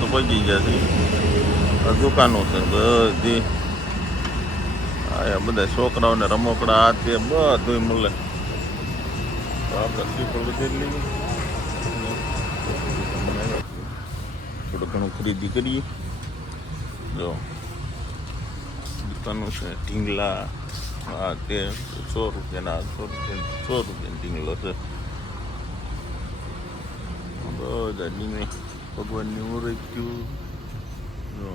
તો પહોંચી ગયા છે. દુકાનો છે બધી. આ બધા છોકરાઓને રમકડા આ તે બધું મળે. તો આપણે શ્રીફળ વધારી લઈએ. થોડું ઘણું ખરીદી કરીએ. જો દુકાનો છે ઢીંગલા હા તે 100 રૂપિયાના 100 રૂપિયાનો ઢીંગલો છે. બધા ડીમે ભગવાનની મૂર્તિઓ જો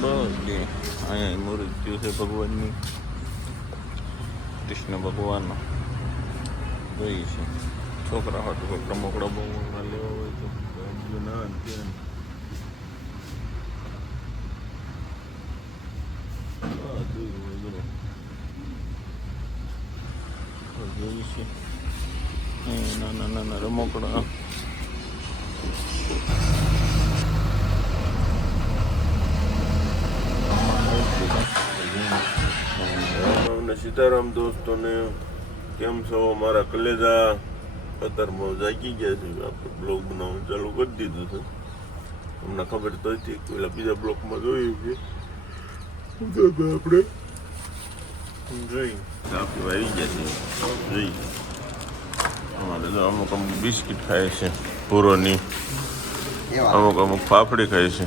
બધી અહીંયા મૂર્તિઓ છે ભગવાનની. કૃષ્ણ ભગવાન જોઈએ છે. છોકરા હાટું કંઈક રમકડા બમકડા લેવા હોય તો ના ત્યાં જોઈએ છે. નાના નાના રમકડા સીતારામ દોસ્તોને કેમ છો મારા કલેજા. અત્યારમાં જાગી ગયા છે. આપણે બ્લોગ બનાવવાનું ચાલુ કરી દીધું છે. તમને ખબર તો હતી પેલા બીજા બ્લોગમાં જોયું કે આપણે જોઈ કાફી વારી ગયા છે. જોઈ અમારે તો અમુક અમુક બિસ્કિટ ખાય છે પૂરોની, અમુક અમુક ફાફડી ખાય છે.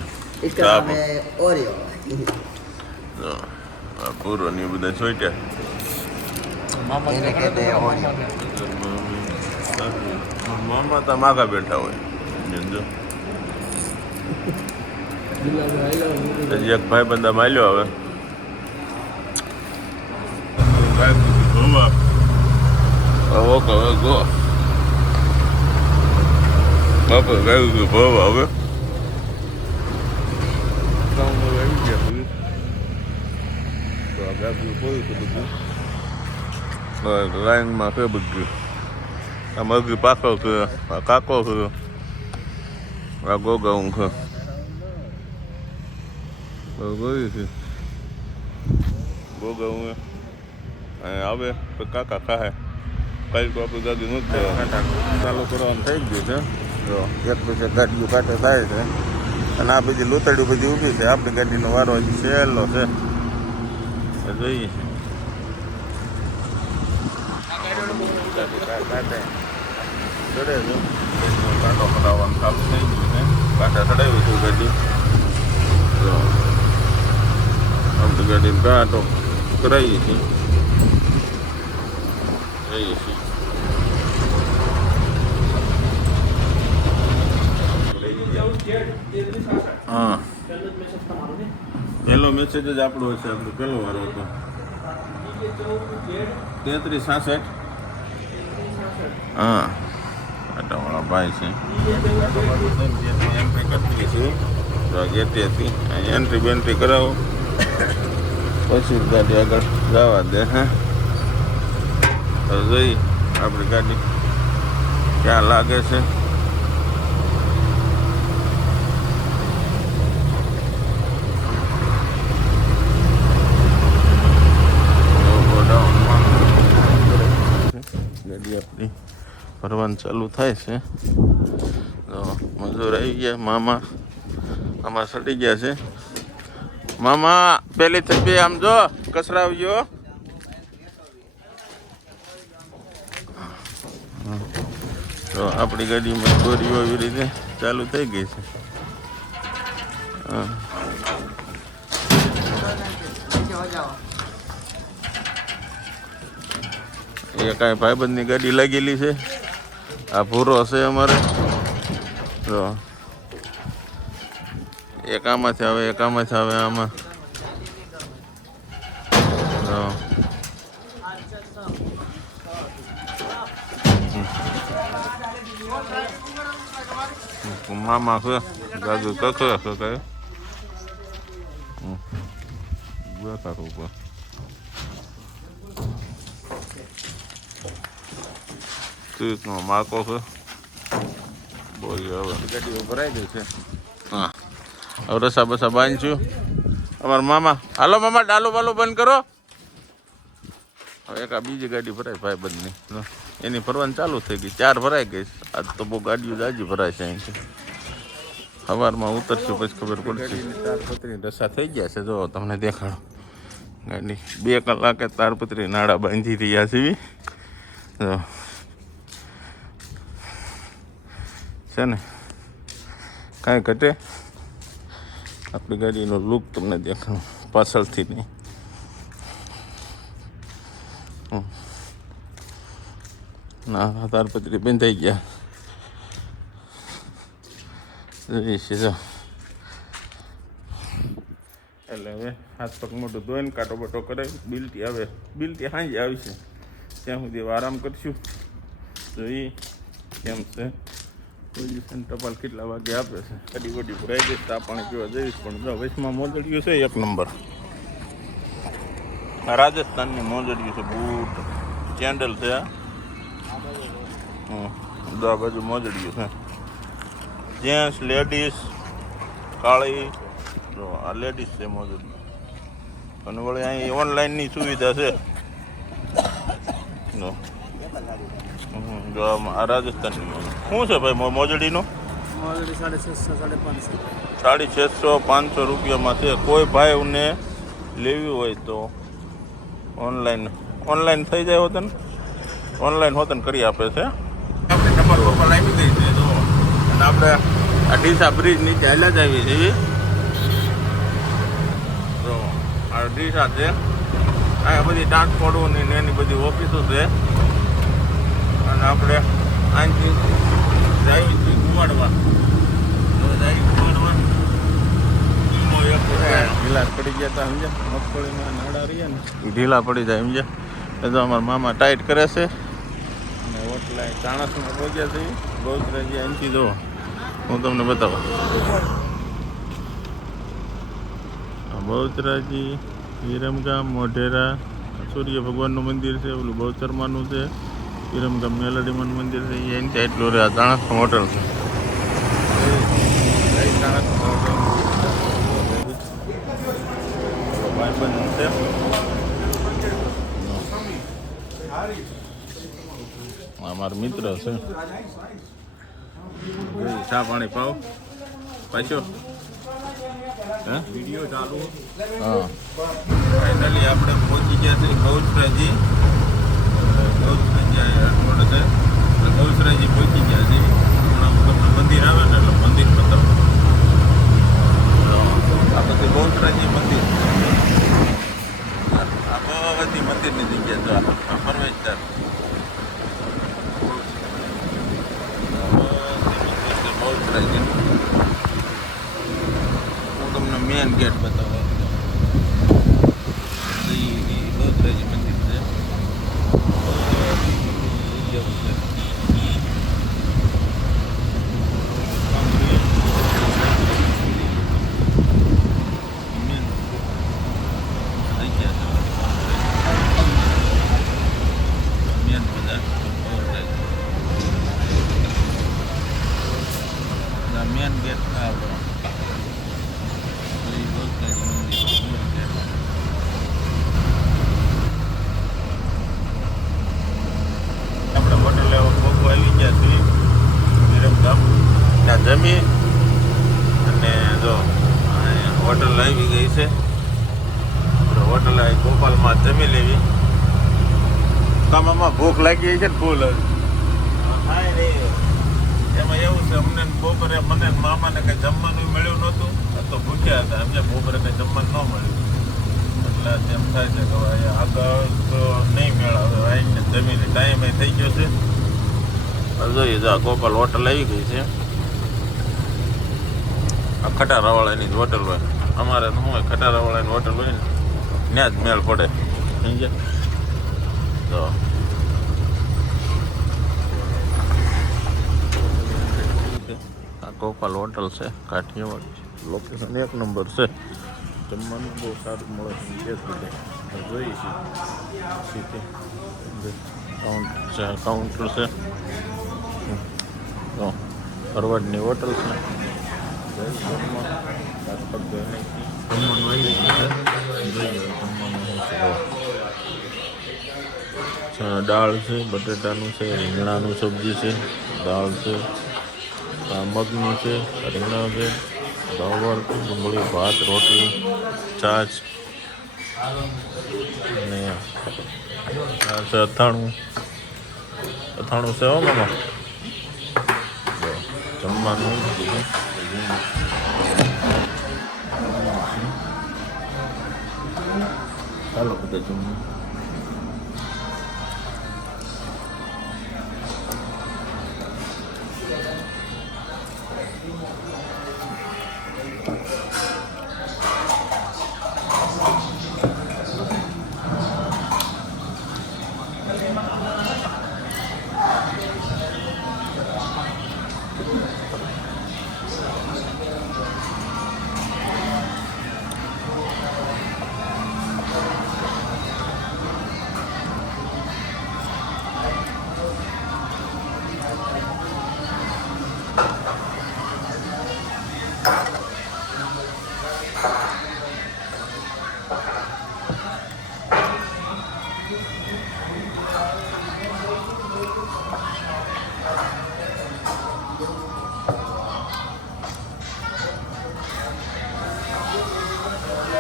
પૂરોની બધા છોટ્યા મામા તો માગા બેઠા હોય. હજી એક ભાઈ બંધા માલ્યો હવે ઓકે હવે ગો બાપા ગાયું ગયું ભવા હવે લાઈનમાં કે બધું આ મગી પાકો છે, આ કાકો છે, આ ગોગાઉં છે ગયું છે ગોગાઉં આવે તો કાકા ખાહે. કાંઈ તો આપણે ગાડી નથી ચાલુ કરવાનું થઈ ગયું છે. જો એક પછી ગાડીઓ કાંટે થાય છે અને આ બધી લૂંતડીઓ બધી ઊભી છે. આપણી ગાડીનો વારો હજી સહેલો છે. જોઈએ છે ચડે છે કાંટો કરાવવાનું ચાલુ થઈ ગયું છે. કાંટા ચડાવી છું ગાડી. તો આપણી ગાડીને કાંટો કરાવીએ છીએ. જઈએ છીએ હા પહેલો મેસેજ જ આપણો હશે. આપણો પહેલો વારો હતો 3366. હા આટાવાળા ભાઈ છે. એન્ટ્રી કરતી છે ગેટેથી. એન્ટ્રી બેન્ટ્રી કરાવો પછી ગાડી આગળ જવા દે. હે તો જોઈ આપણી ગાડી ક્યાં લાગે છે. ગાડી આપણી ભરવાનું ચાલુ થાય છે. મજૂર આવી ગયા. મામા આમાં સડી ગયા છે. મામા પેલી થપી આમ જો કસરાવજો. તો આપણી ગાડીમાં દોરીઓ એવી રીતે ચાલુ થઈ ગઈ છે. એ કાંઈ ભાઈબંધની ગાડી લાગેલી છે. આ ભૂરો હશે અમારે. તો એક આમાંથી આવે એક આમાંથી આવે. આમાં મામા છે ગાજુ કખે છે કઈ બેઠા ઉપર નો માકો છે. બોલી હવે ગાડીઓ ભરાઈ ગઈ છે. હા હવે રસા બસા બાંધશું. અમારા મામા હાલો મામા ડાલો બાલો બંધ કરો. હવે એક આ બીજી ગાડી ભરાય ભાઈબંધની, એની ભરવાની ચાલુ થઈ ગઈ, 4 ભરાઈ ગઈ. આજ તો બહુ ગાડીઓ જાજી ભરાય છે અહીંથી. સવારમાં ઉતરશું પછી ખબર પડશે. તારપત્રી રસા થઈ ગયા છે, જો તમને દેખાડો. ગાડી 2 કલાકે તારપત્રી નાળા બાંધી રહ્યા છે. જો છે ને, કાંઈ ઘટે. આપણી ગાડીનો લુક તમને દેખાડો પાછળથી નહીં. ના તારપત્રી બંધાઈ ગયા છે. જો એટલે હવે હાથ પગ મોટું ધોઈને કાંટો બટો કરાવી બિલટી આવે. બિલટી સાંજે આવશે, ત્યાં સુધી આરામ કરશું. જોઈએ કેમ છે પોઝિશન. ટપાલ કેટલા વાગે આપે છે. કડી વડી ભરાઈ જઈશ, ચા પાણી પીવા જઈશ. પણ જો વચમાં મોજડિયું છે 1 નંબર. રાજસ્થાનની મોજડિયું છે, બૂટ ચેન્ડલ છે. આ બાજુ મોજડિયું છે, જેન્ટ્સ લેડીઝ કાળી. જો આ લેડીઝ છે મોજડિયું. અને વળી અહીં ઓનલાઈનની સુવિધા છે. જો આ રાજસ્થાનની શું છે ભાઈ મોજડીનો? 650-500 રૂપિયામાં છે. કોઈ ભાઈને લેવી હોય તો ઓનલાઈન થઈ જાય હોત ને, ઓનલાઈન હોત ને કરી આપે છે. આપણે ટપાલ બપાલ આવી ગઈ છે. જો અને આપણે આ ડીસા બ્રિજ નીચે હાલ્યા જ આવી છીએ. જો આ ડીસા છે, અહીંયા બધી ટ્રાન્સપોર્ટની ને એની બધી ઓફિસો છે. અને આપણે અહીંથી જાય ઘુમાડવા ઢીલા પડી ગયા હતા. સમજ્યા, મગફળીના નાડા રહ્યા ને ઢીલા પડી જાય. સમજ્યા, એ તો અમારા મામા ટાઈટ કરે છે. અને ઓટલા ચાણસમાં પહોંચ્યા છે. બહુચરાજી અહીંથી જો હું તમને બતાવું. બહુચરાજી, વિરમગામ, મોઢેરા, સૂર્ય ભગવાનનું મંદિર છે. ઓલું બહુચરમાનું છે. વિરમગામ મેલડીમાનું મંદિર છે. એની એટલું રે. આ ચાણસમાં હોટલ છે. અમારો મિત્ર છે. ચા પાણી પાવ પાછો. વિડીયો ચાલુ. હા, ફાઇનલી આપણે પહોંચી ગયા છીએ બહુચરાજી. બહુચરાજી પહોંચી ગયા છે. હમણાં તમને મંદિર આવે ને એટલે મંદિર બતાવો. આ બધી બહુચરાજી મંદિર. આ બધી મંદિરની જગ્યા જો આ પરવેશદાર. બહુચરાજી હું તમને મેન ગેટ બતાવું. બહુચરાજી મંદિર છે. મેન ગેટ આપણે હોટલ ભોગવા આવી ગયા છીએ વિરમગામ. ત્યાં જમી અને જો હોટલ આવી ગઈ છે. હોટલ ગોપાલમાં જમી લેવી. કામમાં ભૂખ લાગી છે ને ફૂલ થાય નહીં. એમાં એવું છે, અમને બપોરે મને મામાને કંઈ જમવાનું મળ્યું નહોતું. તો ભૂખ્યા હતા. એમને બપોરે કંઈ જમવાનું ન મળ્યું. એટલે એમ થાય છે કે હવે આગળ તો નહીં મેળવે. આવીને જમીને ટાઈમ થઈ ગયો છે. જોઈએ જો આ ગોપાલ હોટલ આવી ગઈ છે. આ ખટારાવાળાની જ હોટલ હોય. અમારે શું હોય, ખટારાવાળાની હોટલ હોય ને ત્યાં જ મેળ પડે. સમજ્યા? તો આ ગોપાલ હોટલ છે, કાઠિયાવાડ. લોકેશન 1 નંબર છે. જમવાનું બહુ સારું મળે છે. જોઈએ છીએ કાઉન્ટર છે. તો ફરવાડની હોટલ છે. જમવાનું આવી ગયું છે. જોઈએ જમવાનું દાળ છે, બટેટાનું છે, રીંગણાનું સબ્જી છે, દાળ છે, આ મગનું છે, રીંગણા છે, દાળ, ડુંગળી, ભાત, રોટલી, છાશ અને આ છે અથાણું છે હો મામા. જમવાનું ચાલો બધા જમવા.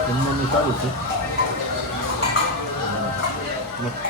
જમવાનું સારું છે, મસ્ત.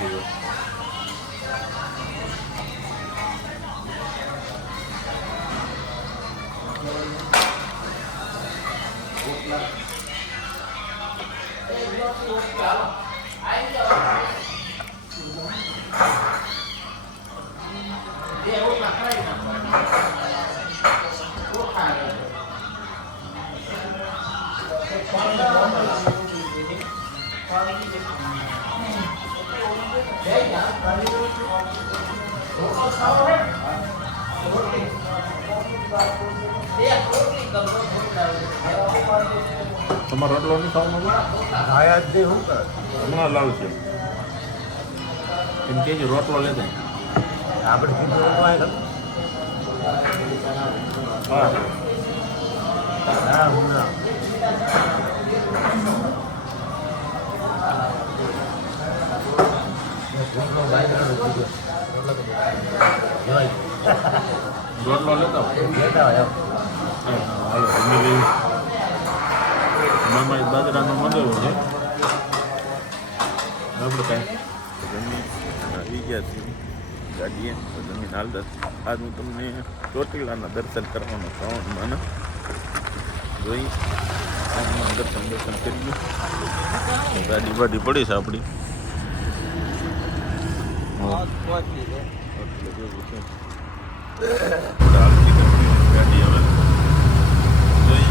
તમારો રોટલો નહીં ખાવાનો? હમણાં લાવશે એમ કે રોટલો લેતા આપણે. હા રોટલો લેતા હાલો. ફેમિલી મામા બાજરાનું મંગાવ્યું છે આપણે કાંઈ આવી ગયા છીએ ગાડીએ તો જમીન હાલતા. આજ હું તમને ચોટીલાના દર્શન કરવાનો શ્રાવણ મને જોઈ દર્શન કરી ગાડી બાડી પડી છે આપણી. ગાડી હવે જોઈ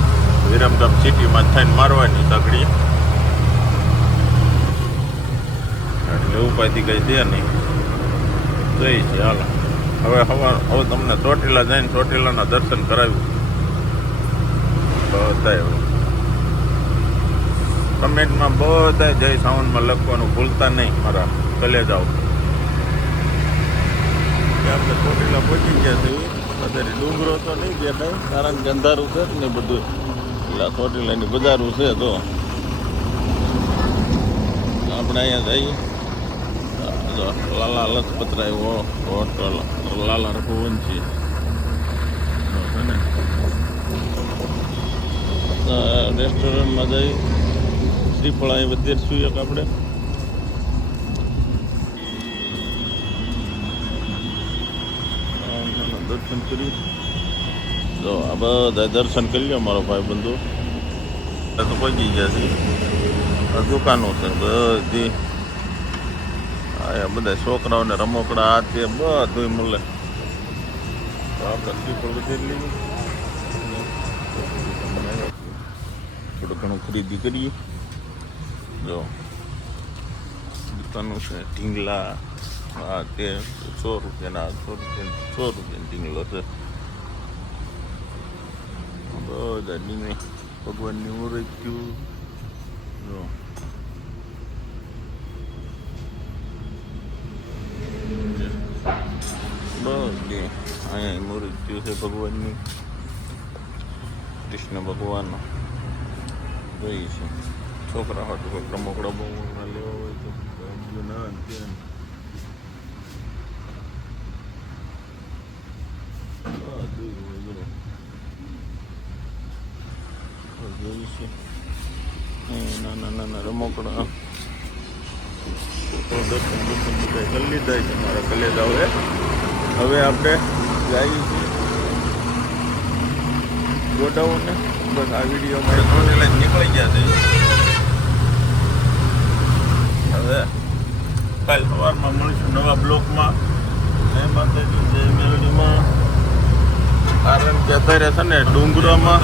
વિરમગામ સિટીમાં થઈને મારવાની સાંકડી એટલે ઉપાયથી કંઈ દે નહીં. જઈ છે હાલ હવે તમને ચોટીલા જઈને ચોટીલાના દર્શન કરાવ્યું બધા. કમેન્ટમાં બધા જય સાવનમાં લખવાનું ભૂલતા નહીં મારા કલેજાઓ. આપણે ચોટીલા પહોંચી ગયા છે. અત્યારે ડુંગરો તો નહીં ગયા કાંઈ, કારણ કે અંધારું છે ને બધું. એટલે ચોટીલાની બજારું છે તો આપણે અહીંયા જઈએ. લાલા લજપતરાય હોટલ લાલા રઘુવંશી રેસ્ટોરન્ટમાં જઈ શ્રીફળ અહીં વધેરશું એક આપણે. દર્શન કરી તો આ બધા દર્શન કરી લો મારો ભાઈ બંધુ. તો પહોંચી ગયા છે. દુકાનો છે બધી. બધા છોકરાઓને રમકડા આ તે બધું મળે. તો આપણે શ્રીફળ વધેરી લઈએ. થોડું ઘણું ખરીદી કરીએ. જો દુકાનો છે ઢીંગલા હા તે 100 રૂપિયાના 100 રૂપિયાનો ઢીંગલો છે. બધા ડીમે ભગવાનની મૂર્તિઓ જો બધી અહીંયા મૂર્તિઓ છે ભગવાનની. કૃષ્ણ ભગવાન જોઈ છે. છોકરા હાટું રમકડા બહુ લેવા હોય તો ના ત્યાં જોઈ છે નાના નાના રમકડા દર્શન બધા કરી લીધા છે મારા કલેજાઓએ. હવે આપણે જઈએ છીએ ગોડાઉનને. બસ આ વિડીયોમાં ધોને લઈને નીકળી ગયા છે. હવે કાલ સવારમાં મળીશું નવા બ્લોકમાં. જય માતાજી, જય મેલડીમાં. કારણ કે અત્યારે છે ને ડુંગરામાં